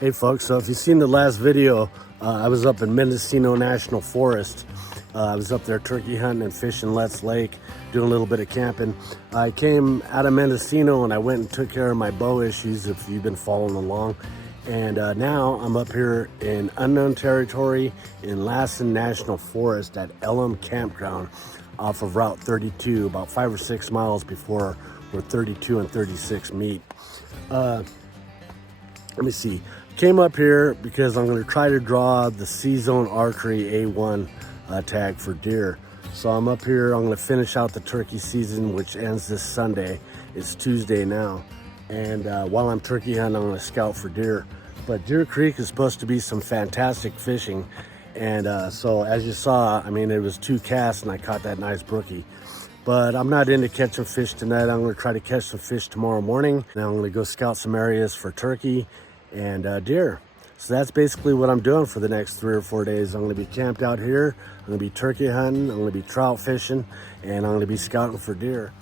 Hey folks, so if you've seen the last video, I was up in Lassen National Forest. I was up there turkey hunting and fishing Let's Lake, doing a little bit of camping. I came out of Mendocino and I went and took care of my bow issues, if you've been following along. And now I'm up here in unknown territory in Lassen National Forest at Elam Campground off of Route 32, about 5 or 6 miles before where 32 and 36 meet. Let me see. Came up here because I'm going to try to draw the C-Zone Archery A1 tag for deer. So I'm up here. I'm going to finish out the turkey season, which ends this Sunday. It's Tuesday now. And while I'm turkey hunting, I'm going to scout for deer. But Deer Creek is supposed to be some fantastic fishing. And so as you saw, I mean, it was 2 casts and I caught that nice brookie. But I'm not into catching fish tonight. I'm going to try to catch some fish tomorrow morning. Now I'm going to go scout some areas for turkey and deer. So that's basically what I'm doing for the next 3 or 4 days. I'm going to be camped out here. I'm going to be turkey hunting. I'm going to be trout fishing, and I'm going to be scouting for deer.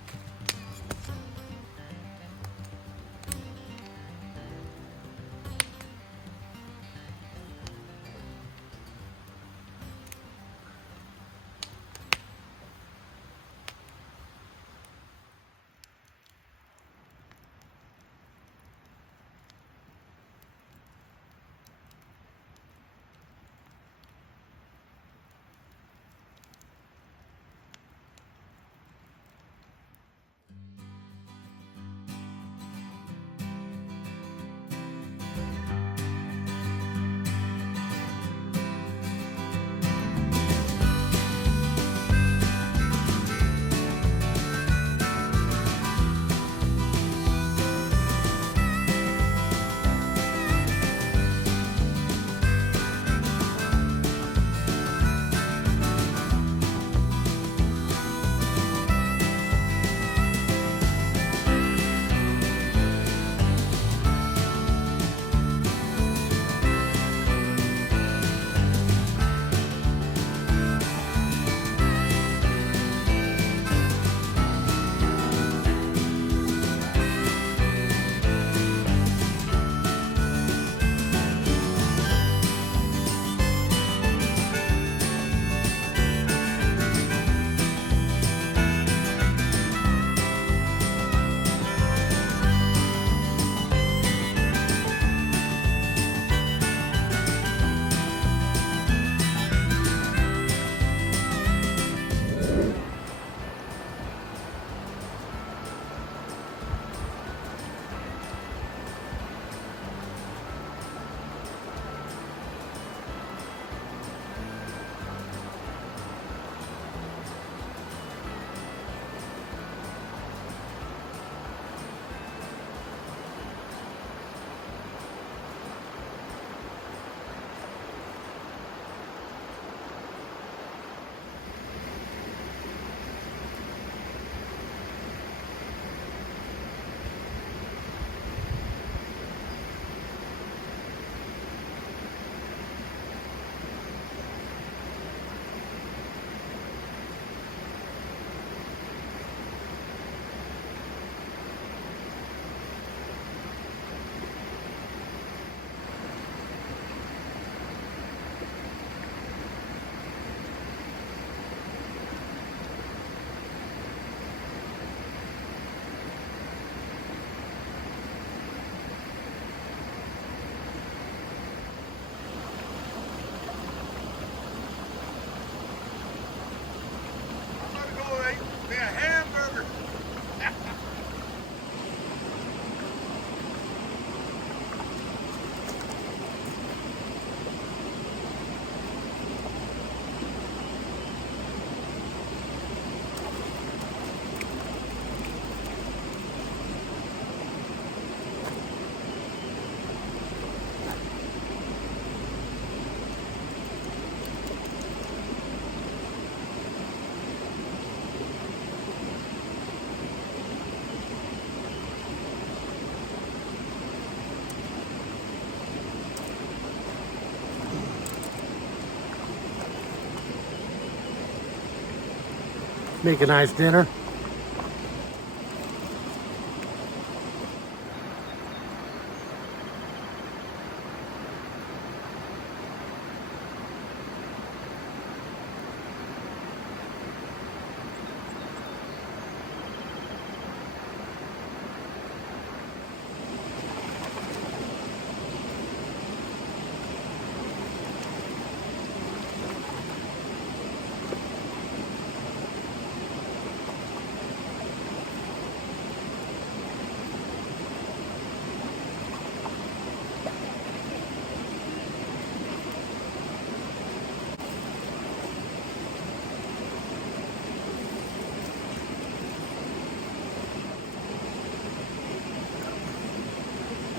Make a nice dinner.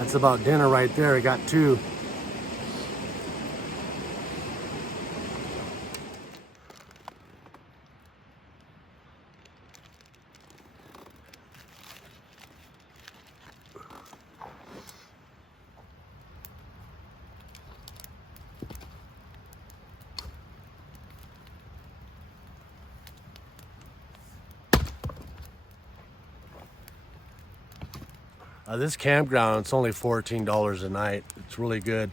That's about dinner right there. I got two. This campground, it's only $14 a night. It's really good.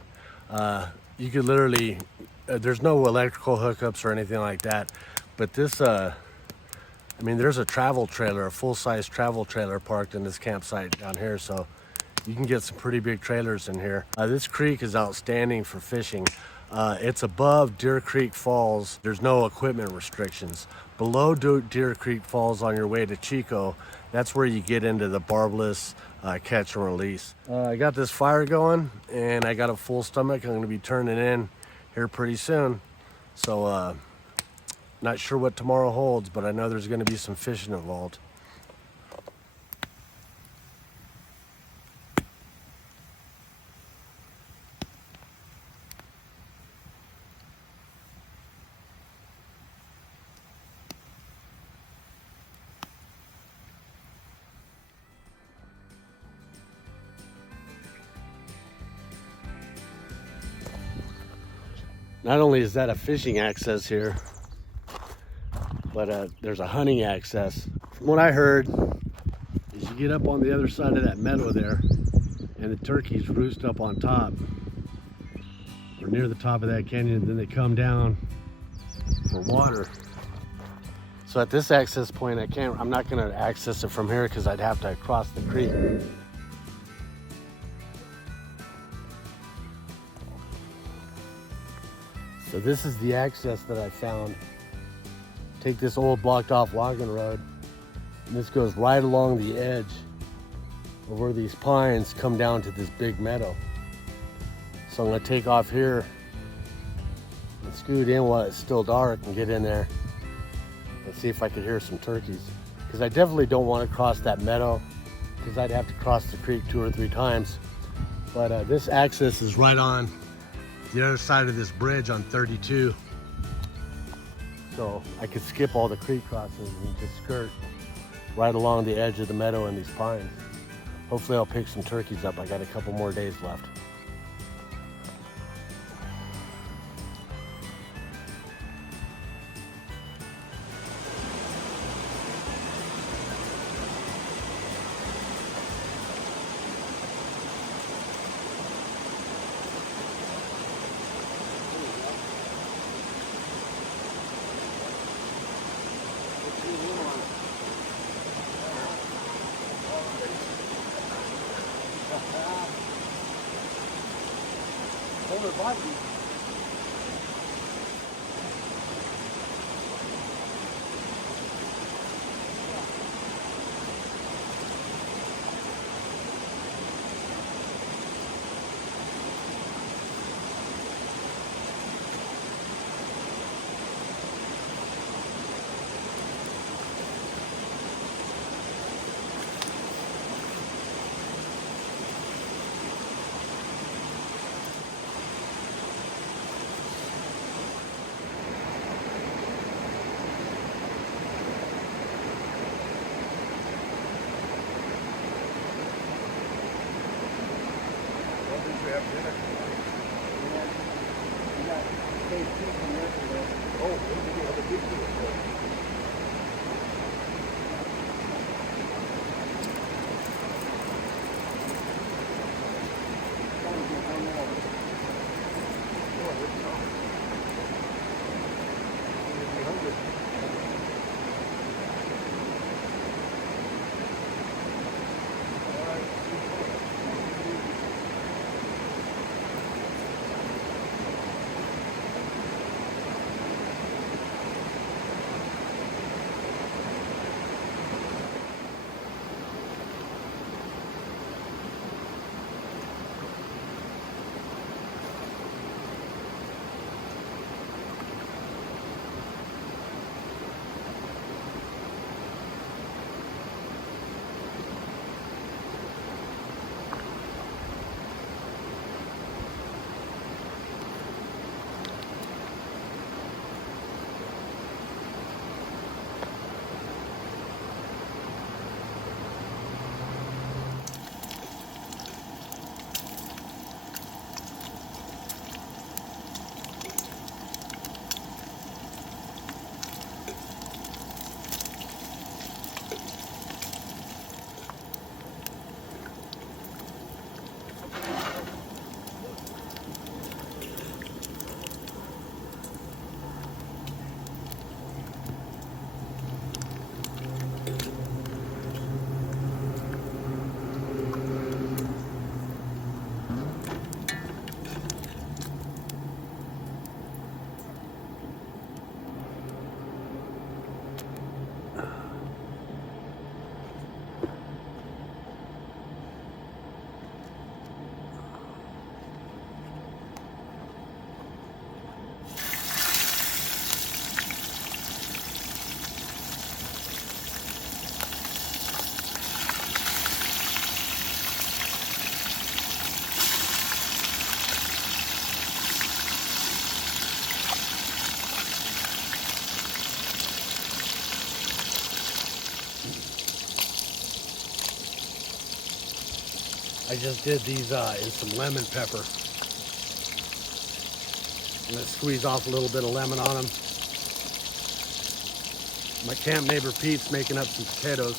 You could literally, there's no electrical hookups or anything like that. But this, I mean, there's a travel trailer, a full-size travel trailer parked in this campsite down here. So you can get some pretty big trailers in here. This creek is outstanding for fishing. It's above Deer Creek Falls. There's no equipment restrictions. Below Deer Creek Falls on your way to Chico, that's where you get into the barbless catch and release. I got this fire going and I got a full stomach. I'm gonna be turning in here pretty soon. So not sure what tomorrow holds, but I know there's gonna be some fishing involved. Not only is that a fishing access here, but there's a hunting access. From what I heard, is you get up on the other side of that meadow there, and the turkeys roost up on top, or near the top of that canyon, and then they come down for water. So at this access point, I'm not gonna access it from here because I'd have to cross the creek. So this is the access that I found. Take this old blocked off logging road, and this goes right along the edge of where these pines come down to this big meadow. So I'm gonna take off here and scoot in while it's still dark and get in there and see if I could hear some turkeys. Because I definitely don't want to cross that meadow because I'd have to cross the creek 2 or 3 times. But this access is right on the other side of this bridge on 32. So I could skip all the creek crossings and just skirt right along the edge of the meadow and these pines. Hopefully I'll pick some turkeys up. I got a couple more days left. I just did these in some lemon pepper. I'm gonna squeeze off a little bit of lemon on them. My camp neighbor Pete's making up some potatoes.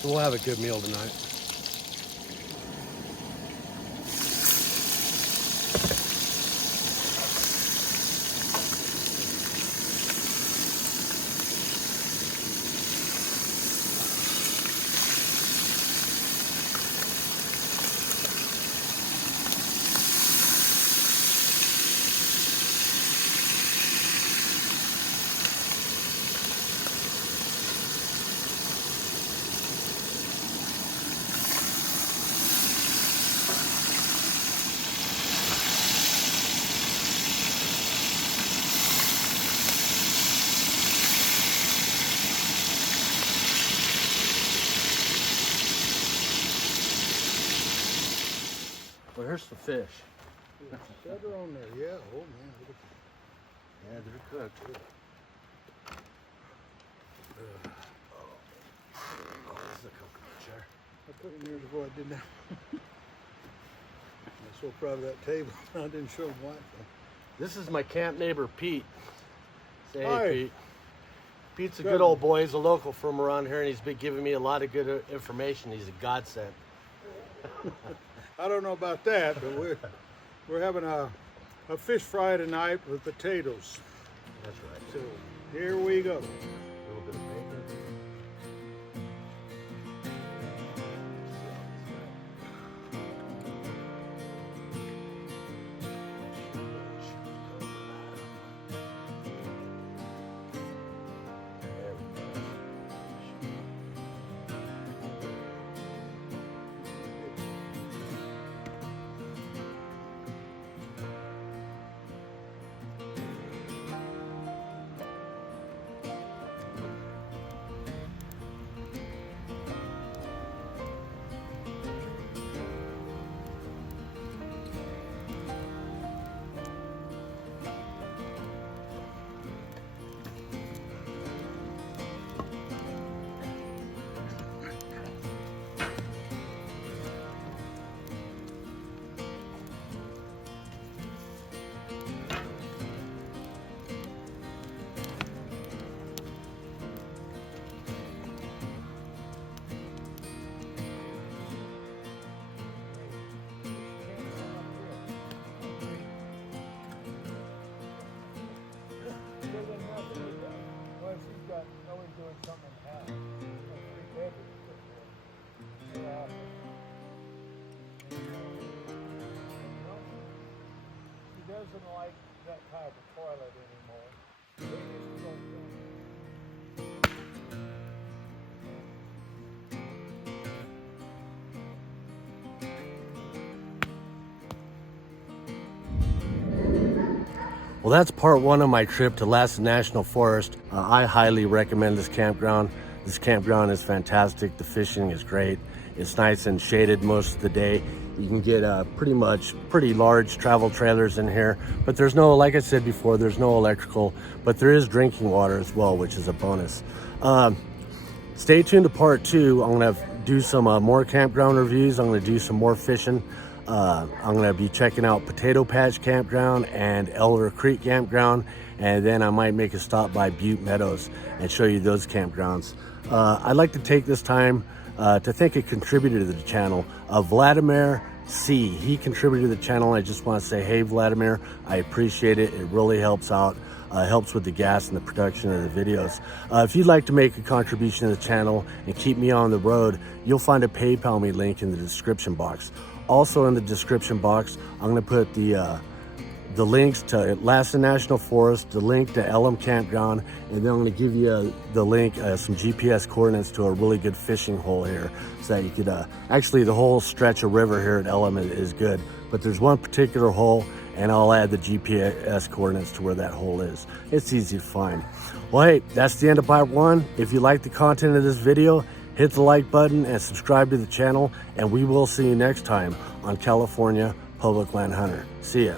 So we'll have a good meal tonight. Well, here's the fish. Shutter on there, yeah. Oh man, look at Yeah, they're cooked. Oh, this is a coconut chair. I put it near the boy. I did that. I'm so proud of that table. I didn't show him why. This is my camp neighbor Pete. Say Hi. hey, Pete. Pete's a good old boy. He's a local from around here, and he's been giving me a lot of good information. He's a godsend. I don't know about that, but we're having a fish fry tonight with potatoes. That's right. So here we go. A little bit of bacon. Doesn't like that type of toilet anymore. Well, that's part one of my trip to Lassen National Forest. I highly recommend this campground. This campground is fantastic. The fishing is great. It's nice and shaded most of the day. You can get pretty large travel trailers in here, but there's no, like I said before, there's no electrical, but there is drinking water as well, which is a bonus. Stay tuned to part two. I'm gonna do some more campground reviews. I'm gonna do some more fishing. I'm gonna be checking out Potato Patch Campground and Elder Creek Campground, and then I might make a stop by Butte Meadows and show you those campgrounds. I'd like to take this time to thank a contributor to the channel, Vladimir C. He contributed to the channel. I just want to say, hey Vladimir, I appreciate it. It really helps out. Helps with the gas and the production of the videos. If you'd like to make a contribution to the channel and keep me on the road, you'll find a PayPal me link in the description box. Also in the description box, I'm going to put the links to Lassen National Forest, the link to Elam Campground, and then I'm going to give you the link, some GPS coordinates to a really good fishing hole here, so that you could, actually the whole stretch of river here at Elam is good, but there's one particular hole, and I'll add the GPS coordinates to where that hole is. It's easy to find. Well, hey, that's the end of part one. If you like the content of this video, hit the like button and subscribe to the channel, and we will see you next time on California Public Land Hunter. See ya.